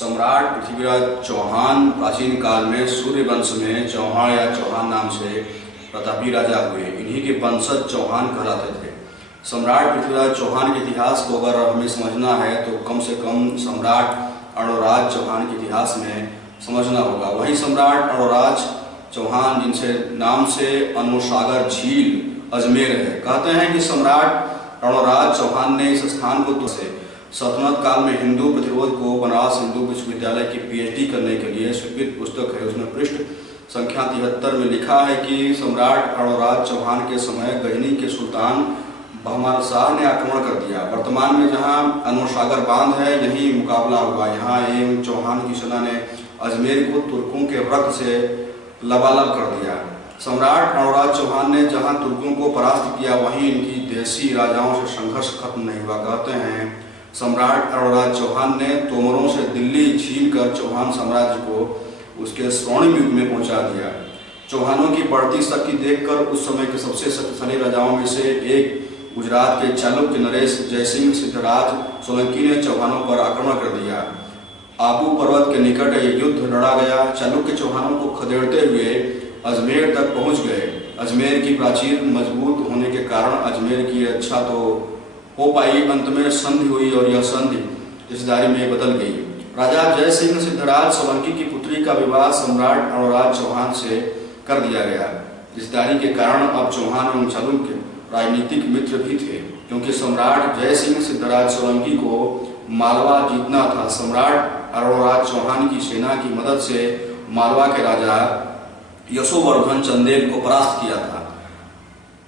सम्राट पृथ्वीराज चौहान प्राचीन काल में सूर्य वंश में चौहान या चौहान नाम से प्रतापी राजा हुए। इन्हीं के वंशज चौहान कहलाते थे। सम्राट पृथ्वीराज चौहान के इतिहास को अगर हमें समझना है तो कम से कम सम्राट अर्णोराज चौहान के इतिहास में समझना होगा। वही सम्राट अर्णोराज चौहान जिनसे नाम से अन्नसागर झील अजमेर है। कहते हैं कि सम्राट अर्णोराज चौहान ने इस स्थान को सल्तनत काल में हिंदू प्रतिरोध को बनारस हिंदू विश्वविद्यालय की पीएचडी करने के लिए स्वीकृत पुस्तक है। उसमें पृष्ठ संख्या 73 में लिखा है कि सम्राट अर्णोराज चौहान के समय गजनी के सुल्तान बहमान शाह ने आक्रमण कर दिया। वर्तमान में जहां अन्नसागर बांध है यही मुकाबला हुआ। यहाँ एवं चौहान की सेना ने अजमेर को तुर्कों के रक्त से लबालब कर दिया। सम्राट अर्णोराज चौहान ने जहां तुर्कों को परास्त किया वहीं इनकी देशी राजाओं से संघर्ष खत्म नहीं हुआ। कहते हैं सम्राट अर्णोराज चौहान ने तोमरों से दिल्ली छीन कर चौहान साम्राज्य को उसके स्वर्णिम युग में पहुंचा दिया। चौहानों की बढ़ती शक्ति देखकर उस समय के सबसे शक्तिशाली राजाओं में से एक गुजरात के चालुक्य नरेश जयसिंह सिद्धराज सोलंकी ने चौहानों पर आक्रमण कर दिया। आबू पर्वत के निकट ये युद्ध लड़ा गया। चालुक्य चौहानों को खदेड़ते हुए अजमेर तक पहुंच गए। अजमेर की प्राचीर मजबूत होने के कारण अजमेर की रक्षा तो हो पाई। अंत में संधि हुई और यह संधि रिश्तेदारी में बदल गई। राजा जयसिंह सिद्धराज सोलंकी की पुत्री का विवाह सम्राट अर्णोराज चौहान से कर दिया गया। रिश्तेदारी के कारण अब चौहान एवं चालुक्य राजनीतिक मित्र भी थे, क्योंकि सम्राट जयसिंह सिद्धराज सोलंकी को मालवा जीतना था। सम्राट अर्णोराज चौहान की सेना की मदद से मालवा के राजा यशोवर्धन चंदेल को परास्त किया था।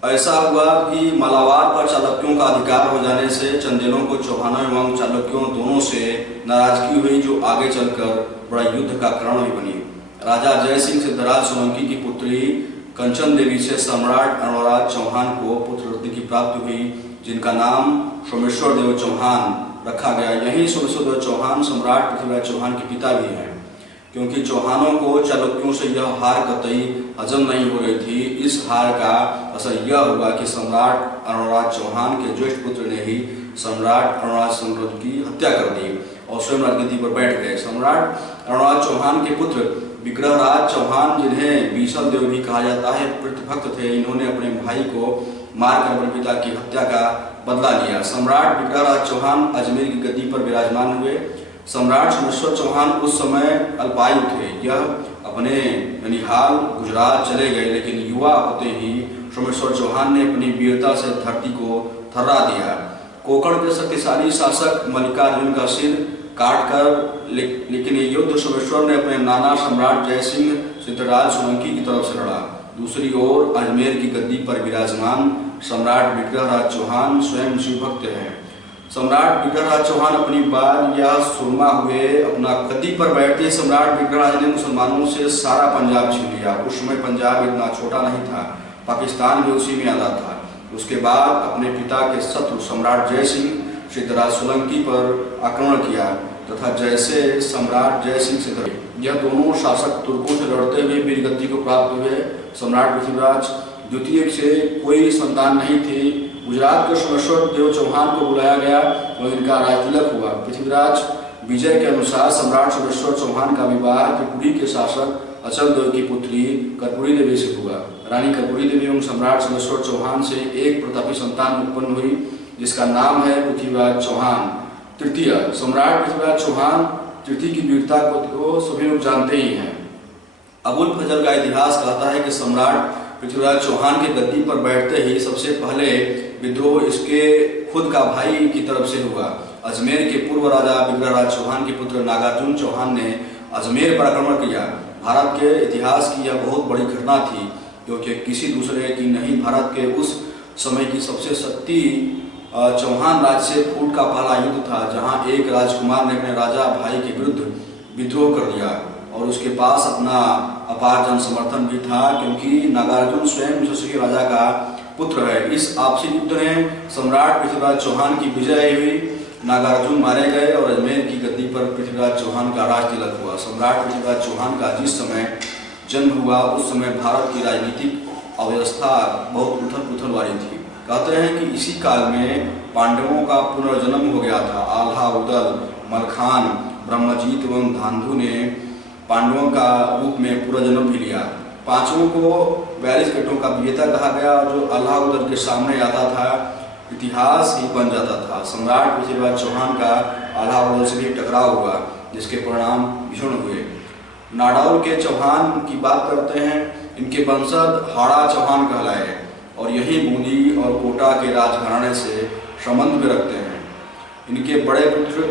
ऐसा हुआ कि मालाबार पर चालुक्यों का अधिकार हो जाने से चंदेलों को चौहानों एवं चालुक्यों दोनों से नाराजगी हुई, जो आगे चलकर बड़ा युद्ध का कारण भी बनी। राजा जयसिंह सिद्धराज सोलंकी की पुत्री कंचन देवी से सम्राट अर्णोराज चौहान को पुत्र रत्न की प्राप्ति हुई, जिनका नाम सोमेश्वर देव चौहान रखा गया। यही सोमेश्वर देव चौहान सम्राट पृथ्वीराज चौहान के पिता भी हैं, क्योंकि चौहानों को चालुक्यों से यह हार कतई हजम नहीं हो रही थी। इस हार का असर यह हुआ कि सम्राट अर्णोराज चौहान के ज्येष्ठ पुत्र ने ही सम्राट अर्णोराज साम्राज्य की हत्या कर दी और स्वयं राजगद्दी पर बैठ गए। सम्राट अर्णोराज चौहान के पुत्र विग्रहराज चौहान, जिन्हें बीसल देव भी कहा जाता है, प्रतिभक्त थे। इन्होंने अपने भाई को मारकर अपने पिता की हत्या का बदला लिया। सम्राट विग्रहराज चौहान अजमेर की गद्दी पर विराजमान हुए। सम्राट सोमेश्वर चौहान उस समय अल्पायु थे। यह अपने ननिहाल गुजरात चले गए, लेकिन युवा होते ही सोमेश्वर चौहान ने अपनी वीरता से धरती को थर्रा दिया। कोकण के शक्तिशाली शासक मल्लिकार्जुन का सिर काटकर लेकिन ये युद्ध सोमेश्वर ने अपने नाना सम्राट जयसिंह सिद्धराज सोलंकी की तरफ से लड़ा। दूसरी ओर अजमेर की गद्दी पर विराजमान सम्राट विग्रहराज चौहान स्वयं शिवभक्त हैं। सम्राट विग्रहराज चौहान अपनी बाल या सुरमा हुए अपना गद्दी पर बैठते सम्राट विग्रहराज ने मुसलमानों से सारा पंजाब छीन लिया। उस समय पंजाब इतना छोटा नहीं था, पाकिस्तान भी उसी में आता था। उसके बाद अपने पिता के शत्रु सम्राट जयसिंह सिद्धराज सोलंकी पर आक्रमण किया तथा जैसे सम्राट जयसिंह सिद्धराज यह दोनों शासक तुर्कों से लड़ते हुए वीरगति को प्राप्त हुए। सम्राट पृथ्वीराज द्वितीय से कोई संतान नहीं थी। गुजरात के सोमेश्वर देव चौहान को बुलाया गया और इनका राजतिलक हुआ। पृथ्वीराज विजय के अनुसार सम्राट सोमेश्वर चौहान का विवाह त्रिपुरी के शासक अचल देव की पुत्री कर्पूरी देवी से हुआ। रानी कर्पूरी देवी एवं सम्राट सोमेश्वर चौहान से एक प्रतापी संतान उत्पन्न हुई, जिसका नाम है पृथ्वीराज चौहान तृतीय। सम्राट पृथ्वीराज चौहान तृतीय की वीरता को सभी लोग जानते ही हैं। अबुल फजल का इतिहास कहता है कि सम्राट पृथ्वीराज चौहान के गद्दी पर बैठते ही सबसे पहले विद्रोह इसके खुद का भाई की तरफ से हुआ। अजमेर के पूर्व राजा विग्रहराज चौहान के पुत्र नागार्जुन चौहान ने अजमेर पर आक्रमण किया। भारत के इतिहास की यह बहुत बड़ी घटना थी, क्योंकि किसी दूसरे की नहीं, भारत के उस समय की सबसे शक्ति चौहान राज्य से फूट का पहला युद्ध था, जहां एक राजकुमार ने अपने राजा भाई के विरुद्ध विद्रोह कर दिया और उसके पास अपना अपार जन समर्थन भी था, क्योंकि नागार्जुन स्वयं यशस्वी राजा का पुत्र है। इस आपसी युद्ध में सम्राट पृथ्वीराज चौहान की विजय हुई। नागार्जुन मारे गए और अजमेर की गद्दी पर पृथ्वीराज चौहान का राज तिलक हुआ। सम्राट पृथ्वीराज चौहान का जिस समय जन्म हुआ उस समय भारत की राजनीतिक अव्यवस्था बहुत उथल पुथल वाली थी। कहते हैं कि इसी काल में पांडवों का पुनर्जन्म हो गया था। आल्हा, उदल, मलखान, ब्रह्मजीत एवं धांधु ने पांडवों का रूप में पूरा जन्म भी लिया। पांचवों को 42 बेटों का विजेता कहा गया, जो अल्लाह उदर के सामने आता था इतिहास ही बन जाता था। सम्राट पृथ्वीराज चौहान का अल्लाह उदर से भी टकराव हुआ, जिसके परिणाम भीषण हुए। नाडौल के चौहान की बात करते हैं। इनके वंशज हाड़ा चौहान कहलाए और यही बूंदी और कोटा के राजघराने से संबंध भी रखते हैं। इनके बड़े पुत्र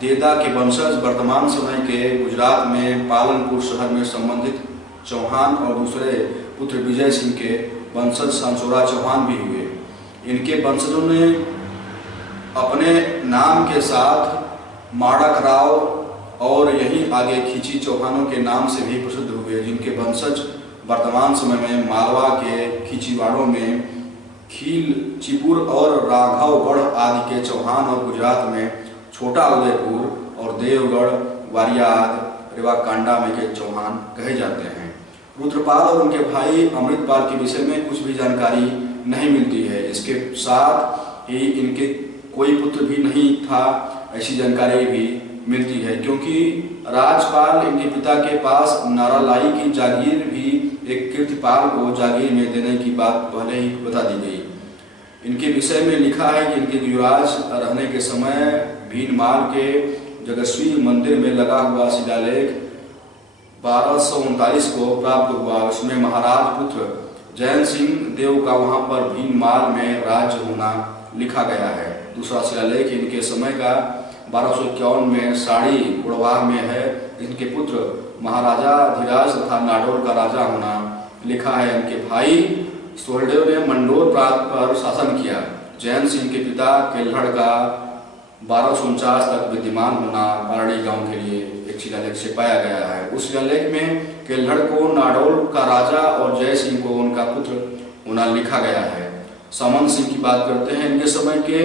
देदा के वंशज वर्तमान समय के गुजरात में पालनपुर शहर में संबंधित चौहान और दूसरे पुत्र विजय सिंह के वंशज सांसोरा चौहान भी हुए। इनके वंशजों ने अपने नाम के साथ माड़क राव और यहीं आगे खींची चौहानों के नाम से भी प्रसिद्ध हुए, जिनके वंशज वर्तमान समय में मालवा के खींचीवाड़ों में खील, चिपुर और राघवगढ़ आदि के चौहान और गुजरात में छोटा उदयपुर और देवगढ़, वारियाद, रेवाकांडा में के चौहान कहे जाते हैं। रुद्रपाल और उनके भाई अमृतपाल के विषय में कुछ भी जानकारी नहीं मिलती है। इसके साथ ही इनके कोई पुत्र भी नहीं था, ऐसी जानकारी भी मिलती है, क्योंकि राजपाल इनके पिता के पास नारालाई की जागीर भी एक कीर्तिपाल को जागीर में देने की बात पहले ही बता दी गई। इनके विषय में लिखा है कि इनके युवराज रहने के समय भीनमाल के जगस्वी मंदिर में लगा हुआ शिलालेख 1239 को प्राप्त हुआ। उसमें महाराज पुत्र जैन सिंह देव का वहां पर भीनमाल में राज्य होना लिखा गया है। दूसरा शिलालेख इनके समय का 1251 में साड़ी गुड़वाह में है। इनके पुत्र महाराजा धीराज तथा नाडौल का राजा होना लिखा है। इनके भाई सोहलदेव ने मंडोर प्रांत पर शासन किया। जैन सिंह के पिता केल्हड़ का 1249 तक विद्यमान होना पारड़ी गांव के लिए एक शिलालेख से पाया गया है। उस शिलालेख में केल्हड़ को नाडौल का राजा और जय सिंह को उनका पुत्र होना लिखा गया है। सामंत सिंह की बात करते हैं। इनके समय के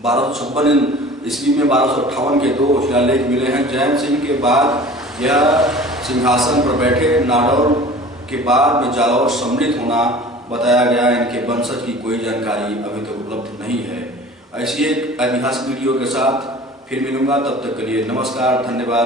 1256 ईस्वी में 1258 के 2 शिलालेख मिले हैं। जैन सिंह के बाद यह सिंहासन पर बैठे। नाडौल के बाद में जालौर सम्मिलित होना बताया गया। इनके वंशज की कोई जानकारी अभी तक उपलब्ध नहीं है। ऐसी एक ऐतिहासिक वीडियो के साथ फिर मिलूंगा, तब तक के लिए नमस्कार, धन्यवाद।